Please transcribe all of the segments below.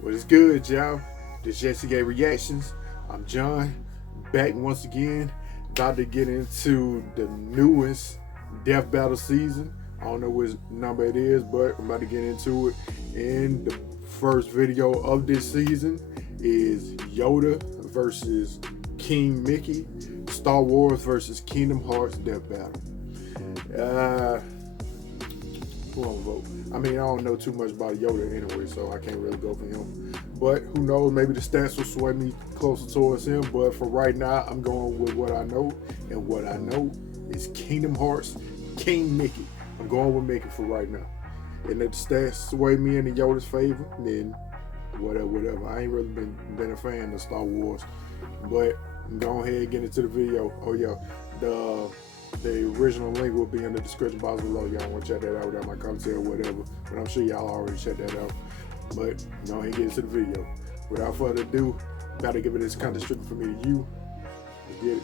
What is good, y'all? This J.C.A. Reactions. I'm John, back once again, about to get into the newest Death Battle season. I don't know which number it is, but I'm about to get into it. And the first video of this season is Yoda versus King Mickey, Star Wars versus Kingdom Hearts Death Battle. Who I'm vote? I mean, I don't know too much about Yoda anyway, so I can't really go for him. But who knows? Maybe the stats will sway me closer towards him. But for right now, I'm going with what I know, and what I know is Kingdom Hearts, King Mickey. I'm going with Mickey for right now. And if the stats sway me in the Yoda's favor, then whatever. I ain't really been a fan of Star Wars, but I'm going ahead and get into the video. Oh yeah, the original link will be in the description box below. Y'all want to check that out without my commentary or whatever. But I'm sure y'all already checked that out. But go ahead and get into the video. Without further ado, gotta give it this content strictly from me to you. Let's get it.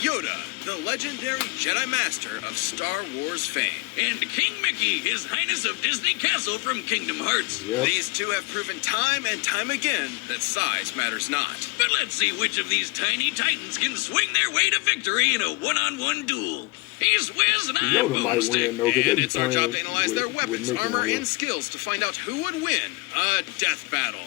Yoda, the legendary Jedi Master of Star Wars fame. And King Mickey, His Highness of Disney Castle from Kingdom Hearts. Yep. These two have proven time and time again that size matters not. But let's see which of these tiny titans can swing their way to victory in a one-on-one duel. He's Wiz and I'm Yoda might win, though, 'cause And they it's our job to playing analyze their with weapons, Mickey armor, on it. and skills to find out who would win a death battle.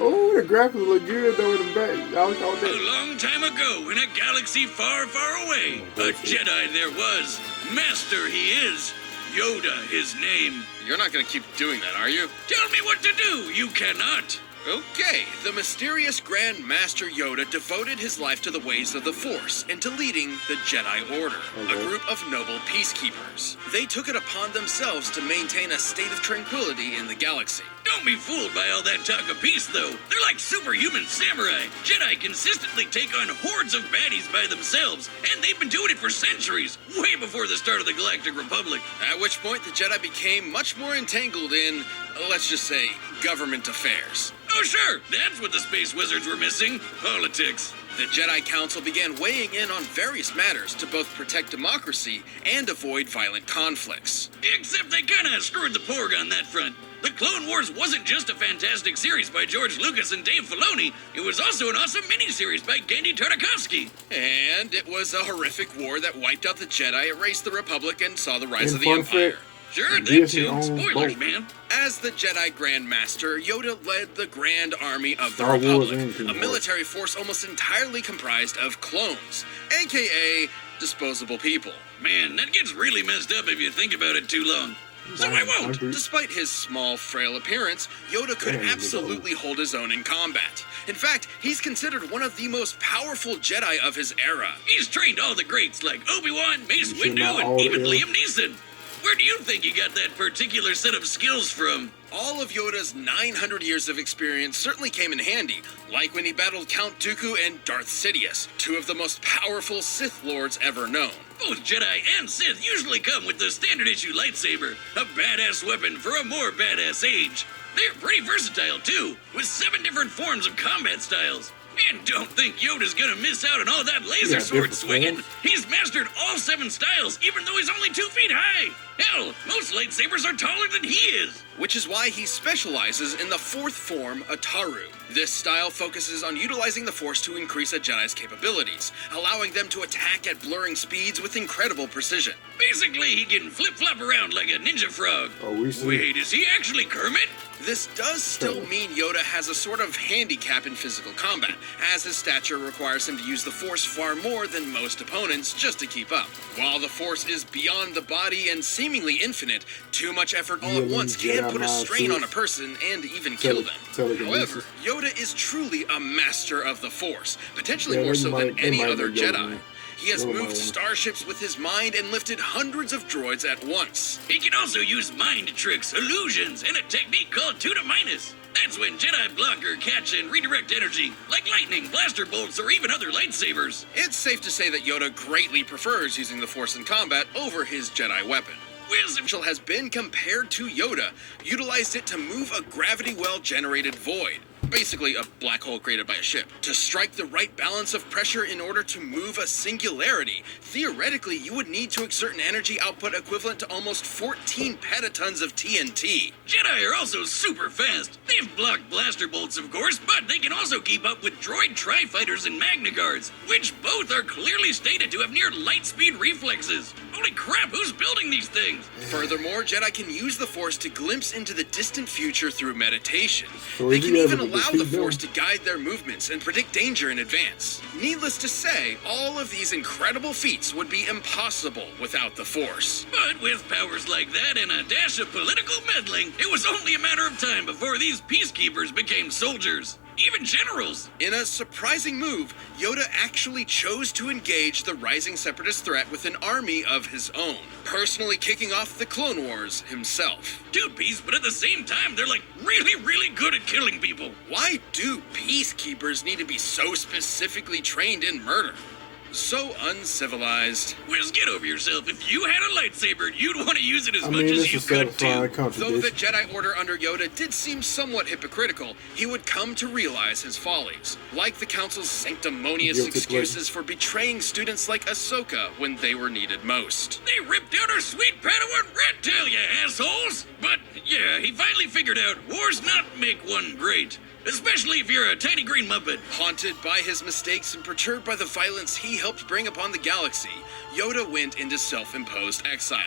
Oh, the graphics look good though in the back. Y'all call A that. long time ago, in a galaxy far, far away, a Jedi there was. Master he is. Yoda his name. You're not going to keep doing that, are you? Tell me what to do. You cannot. Okay, the mysterious Grand Master Yoda devoted his life to the ways of the Force and to leading the Jedi Order, a group of noble peacekeepers. They took it upon themselves to maintain a state of tranquility in the galaxy. Don't be fooled by all that talk of peace, though. They're like superhuman samurai. Jedi consistently take on hordes of baddies by themselves, and they've been doing it for centuries, way before the start of the Galactic Republic. At which point, the Jedi became much more entangled in, let's just say, government affairs. Oh, sure, that's what the space wizards were missing. Politics. The Jedi Council began weighing in on various matters to both protect democracy and avoid violent conflicts. Except they kinda screwed the porg on that front. The Clone Wars wasn't just a fantastic series by George Lucas and Dave Filoni, it was also an awesome miniseries by Genndy Tartakovsky. And it was a horrific war that wiped out the Jedi, erased the Republic, and saw the rise And of the fun Empire. fact, Sure, that Disney too. owns Spoilers, both. man. As the Jedi Grand Master, Yoda led the Grand Army of the Star Wars Republic, and Kingdom a Hearts. military force almost entirely comprised of clones, aka disposable people. Man, that gets really messed up if you think about it too long. So I won't. Despite his small, frail appearance, Yoda could Damn, absolutely hold his own in combat. In fact, he's considered one of the most powerful Jedi of his era. He's trained all the greats like Obi-Wan, Mace You should know Windu, all and the even eras. Liam Neeson. Where do you think he got that particular set of skills from? All of Yoda's 900 years of experience certainly came in handy, like when he battled Count Dooku and Darth Sidious, two of the most powerful Sith Lords ever known. Both Jedi and Sith usually come with the standard issue lightsaber, a badass weapon for a more badass age. They're pretty versatile too, with 7 different forms of combat styles. And don't think Yoda's gonna miss out on all that laser Yeah, sword different swinging. forms. He's mastered all 7 styles, even though he's only 2 feet high. Hell, most lightsabers are taller than he is. Which is why he specializes in the fourth form, Ataru. This style focuses on utilizing the Force to increase a Jedi's capabilities, allowing them to attack at blurring speeds with incredible precision. Basically, he can flip-flop around like a ninja frog. Oh, we see. Wait, is he actually Kermit? This does still mean Yoda has a sort of handicap in physical combat, as his stature requires him to use the Force far more than most opponents just to keep up. While the Force is beyond the body and seemingly infinite, too much effort all at Yeah, once these can Jedi put a mind strain on a tricks. person and even kill them. Telekinesis. However, Yoda is truly a master of the Force, potentially Yeah, more they so than might any other make Yoda Jedi. win. He has Yoda might moved win. starships with his mind and lifted hundreds of droids at once. He can also use mind tricks, illusions, and a technique called Tuna Minus. That's when Jedi block or catch and redirect energy, like lightning, blaster bolts, or even other lightsabers. It's safe to say that Yoda greatly prefers using the Force in combat over his Jedi weapon. Wisdom has been compared to Yoda, utilized it to move a gravity well-generated void. basically a black hole created by a ship. To strike the right balance of pressure in order to move a singularity, theoretically you would need to exert an energy output equivalent to almost 14 petatons of TNT. Jedi are also super fast. They've blocked blaster bolts, of course, but they can also keep up with droid tri-fighters and Magna Guards, which both are clearly stated to have near light speed reflexes. Holy crap, who's building these things? Furthermore, Jedi can use the Force to glimpse into the distant future through meditation. So They is can he even able to allow the defeat Force them? to guide their movements and predict danger in advance. Needless to say, all of these incredible feats would be impossible without the Force. But with powers like that and a dash of political meddling, it was only a matter of time before these peacekeepers became soldiers. Even generals. In a surprising move, Yoda actually chose to engage the rising separatist threat with an army of his own, personally kicking off the Clone Wars himself. Two-piece, but at the same time, they're like really good at killing people. Why do peacekeepers need to be so specifically trained in murder? So uncivilized. Wiz, get over yourself. If you had a lightsaber, you'd want to use it as I much mean, as it's you a could satisfying too. Though the contradiction. Jedi Order under Yoda did seem somewhat hypocritical, he would come to realize his follies, like the Council's sanctimonious Guilty excuses for betraying students like Ahsoka when they were needed most. They ripped out our sweet Padawan rat tail, you assholes! But yeah, he finally figured out war's not make one great. Especially if you're a tiny green muppet. Haunted by his mistakes and perturbed by the violence he helped bring upon the galaxy, Yoda went into self-imposed exile.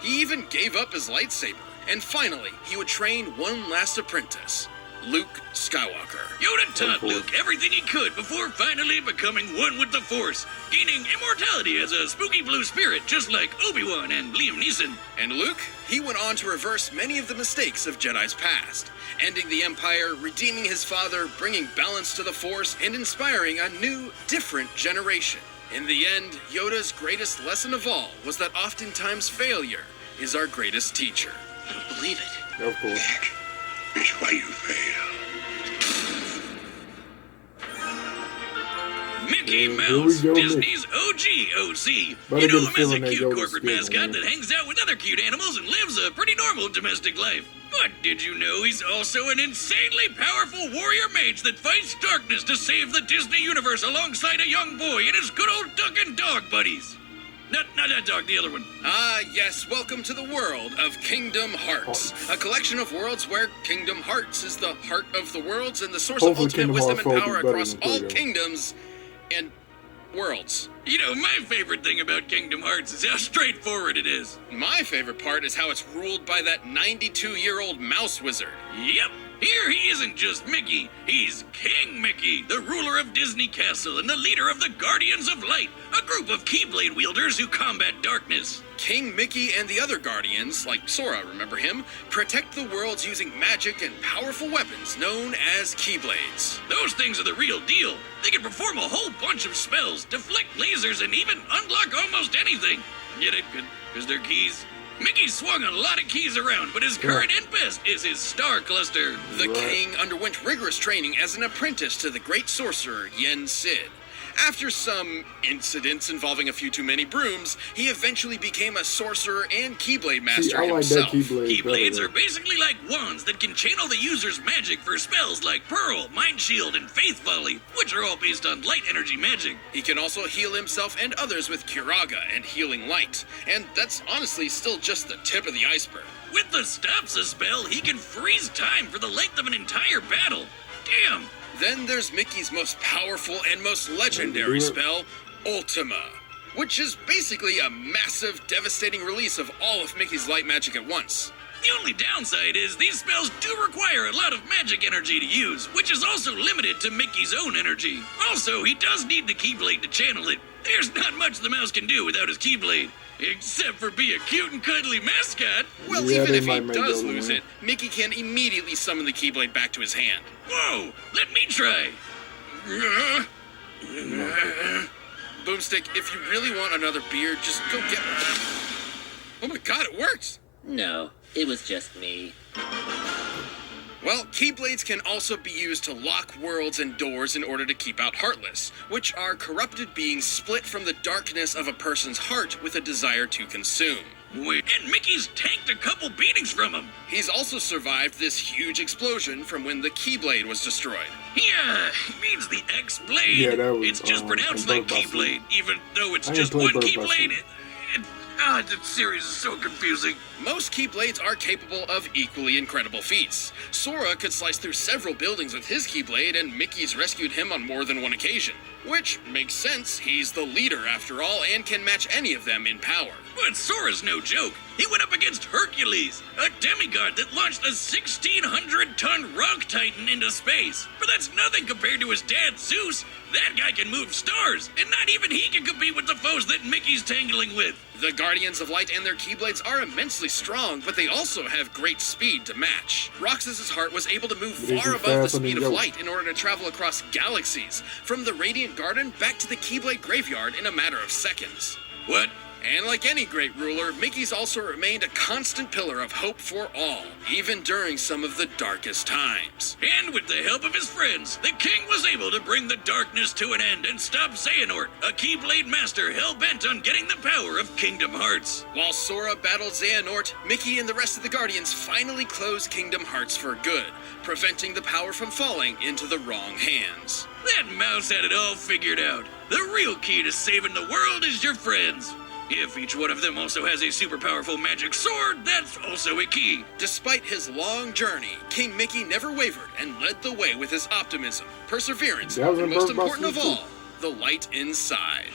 He even gave up his lightsaber, and finally, he would train one last apprentice, Luke Skywalker. Yoda taught Luke everything he could before finally becoming one with the Force, gaining immortality as a spooky blue spirit, just like Obi-Wan and Liam Neeson. And Luke, he went on to reverse many of the mistakes of Jedi's past, ending the Empire, redeeming his father, bringing balance to the Force, and inspiring a new, different generation. In the end, Yoda's greatest lesson of all was that oftentimes failure is our greatest teacher. I don't believe it. Of course. That is why you fail. Mickey Here we Mouse, go, Disney's OG OC. But I You get know a him as a feeling that cute Yoda's corporate still mascot winning. that hangs out with other cute animals and lives a pretty normal domestic life. But did you know he's also an insanely powerful warrior mage that fights darkness to save the Disney universe alongside a young boy and his good old duck and dog buddies? Not that dog, the other one. Ah, yes, welcome to the world of Kingdom Hearts. A collection of worlds where Kingdom Hearts is the heart of the worlds and the source Hopefully of ultimate Kingdom wisdom Hearts and 4 power will be better across than all 3, though. kingdoms and worlds. You know, my favorite thing about Kingdom Hearts is how straightforward it is. My favorite part is how it's ruled by that 92-year-old mouse wizard. Yep. Here he isn't just Mickey, he's King Mickey, the ruler of Disney Castle and the leader of the Guardians of Light, a group of Keyblade wielders who combat darkness. King Mickey and the other Guardians, like Sora, remember him, protect the worlds using magic and powerful weapons known as Keyblades. Those things are the real deal. They can perform a whole bunch of spells, deflect lasers, and even unlock almost anything. Get it? Because they're keys. Mickey swung a lot of keys around, but his current and best is his star cluster. The Right. king underwent rigorous training as an apprentice to the great sorcerer Yen Sid. After some incidents involving a few too many brooms, he eventually became a sorcerer and Keyblade master See, I like himself. that Keyblade Keyblades better, are basically like wands that can channel the user's magic for spells like Pearl, Mind Shield, and Faith Volley, which are all based on light energy magic. He can also heal himself and others with Curaga and Healing Light, and that's honestly still just the tip of the iceberg. With the Stopsa spell, he can freeze time for the length of an entire battle. Damn! Then there's Mickey's most powerful and most legendary spell, Ultima, which is basically a massive, devastating release of all of Mickey's light magic at once. The only downside is these spells do require a lot of magic energy to use, which is also limited to Mickey's own energy. Also, he does need the Keyblade to channel it. There's not much the mouse can do without his Keyblade, except for be a cute and cuddly mascot. Well, Yeah, even they if he might make does Yoda lose win. it, Mickey can immediately summon the Keyblade back to his hand. Whoa, let me try. Boomstick, if you really want another beer, just go get one. Oh my god, it works! No, it was just me. Well, Keyblades can also be used to lock worlds and doors in order to keep out Heartless, which are corrupted beings split from the darkness of a person's heart with a desire to consume. Wait, and Mickey's tanked a couple beatings from him. He's also survived this huge explosion from when the Keyblade was destroyed. Yeah, he means the X-Blade. Yeah, that was, it's just pronounced in like Bird by Keyblade, even though it's I just ain't one played Bird by Keyblade. Sleep. The series is so confusing. Most Keyblades are capable of equally incredible feats. Sora could slice through several buildings with his Keyblade, and Mickey's rescued him on more than one occasion. Which makes sense, he's the leader after all, and can match any of them in power. But Sora's no joke. He went up against Hercules, a demigod that launched a 1,600-ton rock titan into space. But that's nothing compared to his dad, Zeus. That guy can move stars, and not even he can compete with the foes that Mickey's tangling with. The Guardians of Light and their Keyblades are immensely strong, but they also have great speed to match. Roxas's heart was able to move far above the speed of light in order to travel across galaxies, from the Radiant Garden back to the Keyblade Graveyard in a matter of seconds. What? And like any great ruler, Mickey's also remained a constant pillar of hope for all, even during some of the darkest times. And with the help of his friends, the king was able to bring the darkness to an end and stop Xehanort, a Keyblade master hell-bent on getting the power of Kingdom Hearts. While Sora battled Xehanort, Mickey and the rest of the Guardians finally closed Kingdom Hearts for good, preventing the power from falling into the wrong hands. That mouse had it all figured out. The real key to saving the world is your friends. If each one of them also has a super powerful magic sword, that's also a key. Despite his long journey, King Mickey never wavered and led the way with his optimism, perseverance, and most important of all, the light inside.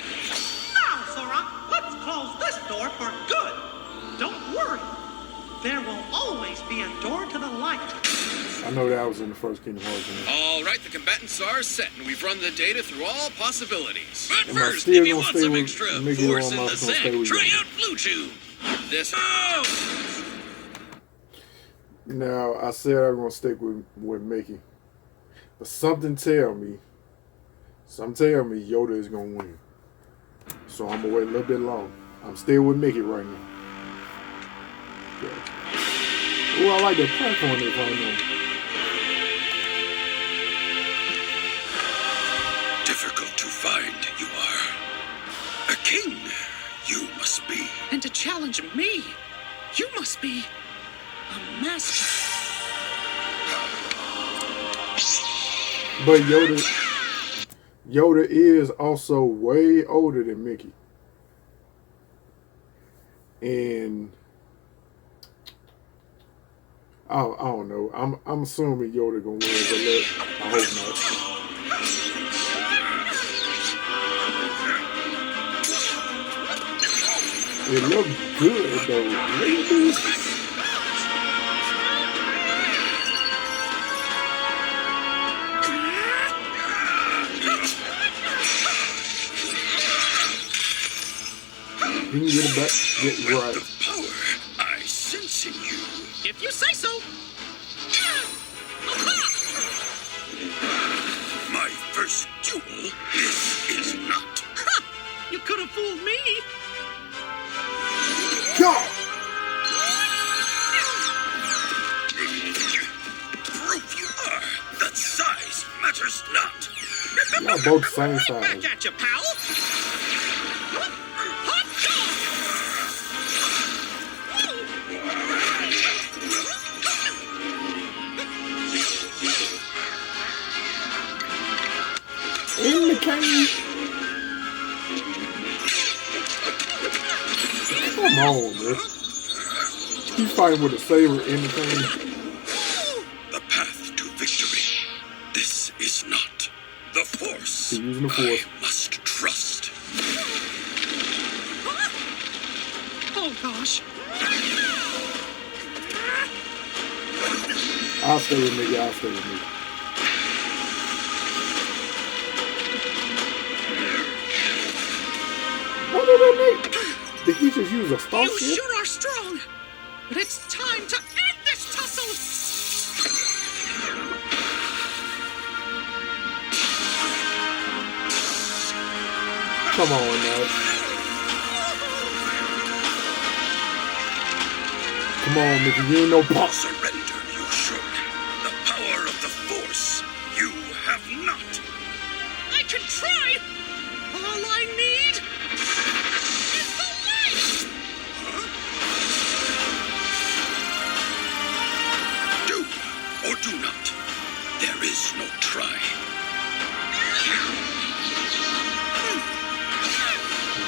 Now, Sora, let's close this door for good. Don't worry. There will always be a door to the light. I know that was in the first Kingdom Hearts. All right, the combatants are set, and we've run the data through all possibilities. But Am I first, still if you gonna want stay some with extra Mickey or force am in I the gonna sack, stay with try you? out Blue Chew. This Oh! Now, I said I'm going to stick with Mickey. But something tell me Yoda is going to win. So I'm going to wait a little bit longer. I'm still with Mickey right now. Yeah. Ooh, I like the platform they right now. Difficult to find you are. A king, you must be. And to challenge me, you must be a master. But Yoda is also way older than Mickey. And I don't know. I'm assuming Yoda gonna win, but I hope not. It looked good though. Look at this. You can get it back. Get right. The power I sense in you. If you say so. My first duel. This is not. You could have fooled me. Go! Prove you are. That size matters not. Y'all both the same size. Back at you, pal. In the cave. Come on, man. He's fighting with a saber in the cave. The path to victory. This is not the force. He's using the force. I must trust. Oh, gosh. I'll stay with Mickey. I'll stay with Mickey. What did that make? Did he just use a You starship? sure are strong. But it's time to end this tussle. Come on, now. Come on, Mickey. You ain't no punk. Surrender, you should. The power of the force. You have not. I can try. All I need is the light. Do not. There is no try.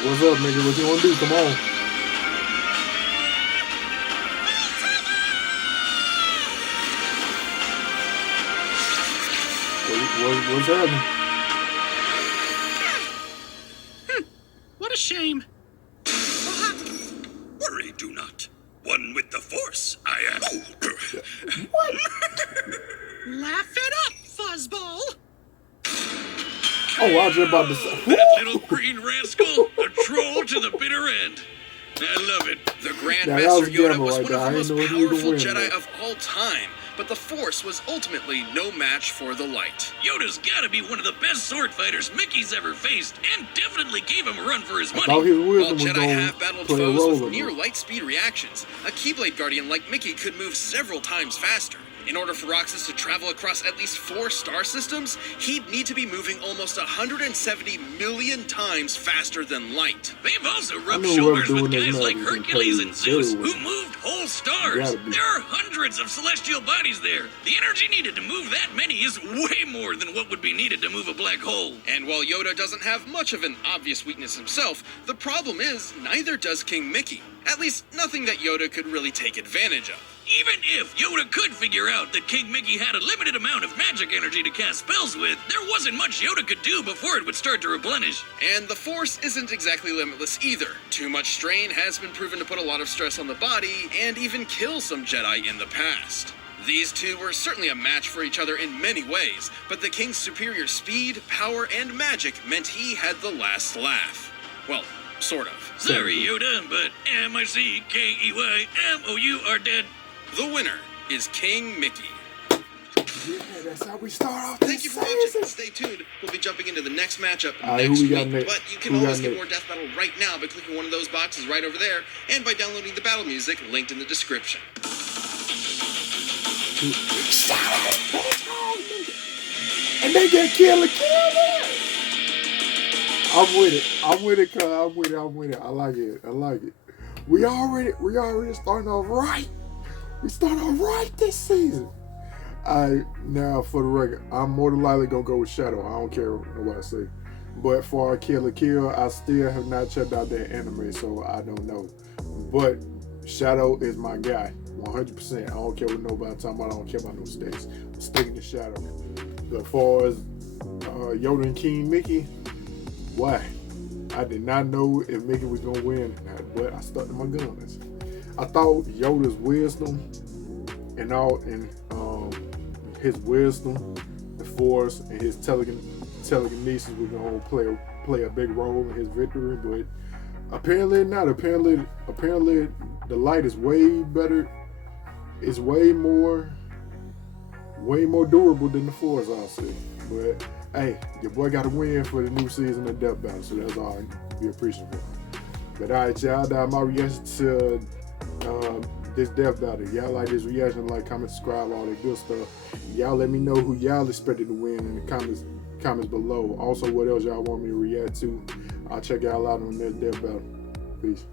What's up, nigga? What you want to do? Come on. What's happening? What a shame. Worry, do not. One with the Force, I am. Laugh it up, fuzzball. Oh, I was just about to say. That little green rascal, a troll to the bitter end. I love it. The Now, that was Grandmaster a Yoda gamble was right one there. I of the didn't most know if he was powerful gonna win, Jedi of all time, but the Force was ultimately no match for the light. Yoda's gotta be one of the best sword fighters Mickey's ever faced, and definitely gave him a run for his I money. thought his While wisdom was Jedi going have to battled play a foes role with in near it. light speed reactions, a Keyblade Guardian like Mickey could move several times faster. In order for Roxas to travel across at least 4 star systems, he'd need to be moving almost 170 million times faster than light. They've also I rubbed know shoulders whoever with doing guys this like now is gonna Hercules play and Zeus, very well. who moved whole stars. Gotta be. There are hundreds of celestial bodies there. The energy needed to move that many is way more than what would be needed to move a black hole. And while Yoda doesn't have much of an obvious weakness himself, the problem is neither does King Mickey. At least nothing that Yoda could really take advantage of. Even if Yoda could figure out that King Mickey had a limited amount of magic energy to cast spells with, there wasn't much Yoda could do before it would start to replenish. And the Force isn't exactly limitless either. Too much strain has been proven to put a lot of stress on the body and even kill some Jedi in the past. These two were certainly a match for each other in many ways, but the King's superior speed, power, and magic meant he had the last laugh. Well, sort of. Sorry, Yoda, but M-I-C-K-E-Y-M-O-U are dead. The winner is King Mickey. Yeah, that's how we start off. Thank you for watching. Stay tuned. We'll be jumping into the next matchup Alright, next who we got week. next? But you can Who we always got get next? more Death Battle right now by clicking one of those boxes right over there and by downloading the battle music linked in the description. And they get killed again. I'm with it. I'm with it, cuz. I'm with it. I like it. We already starting off right. We starting off right this season. Now for the record, I'm more than likely gonna go with Shadow. I don't care what I say. But for our Kill la Kill, I still have not checked out that anime, so I don't know. But Shadow is my guy, 100%. I don't care what nobody talking about. I don't care about no stakes. I'm sticking to Shadow. But as far as Yoda and King Mickey, why? I did not know if Mickey was gonna win, but I stuck to my guns. I thought Yoda's wisdom and his wisdom, the Force, and his telekinesis were gonna play a big role in his victory, but apparently not. Apparently the light is way better. It's way more durable than the Force, I'll say. But hey, your boy got to win for the new season of Death Battle, so that's all I be appreciative of. But alright, y'all, that my reaction to this Death Battle. Y'all like this reaction, like, comment, subscribe, all that good stuff. Y'all let me know who y'all expected to win in the comments below. Also, what else y'all want me to react to. I'll check y'all out on this Death Battle. Peace.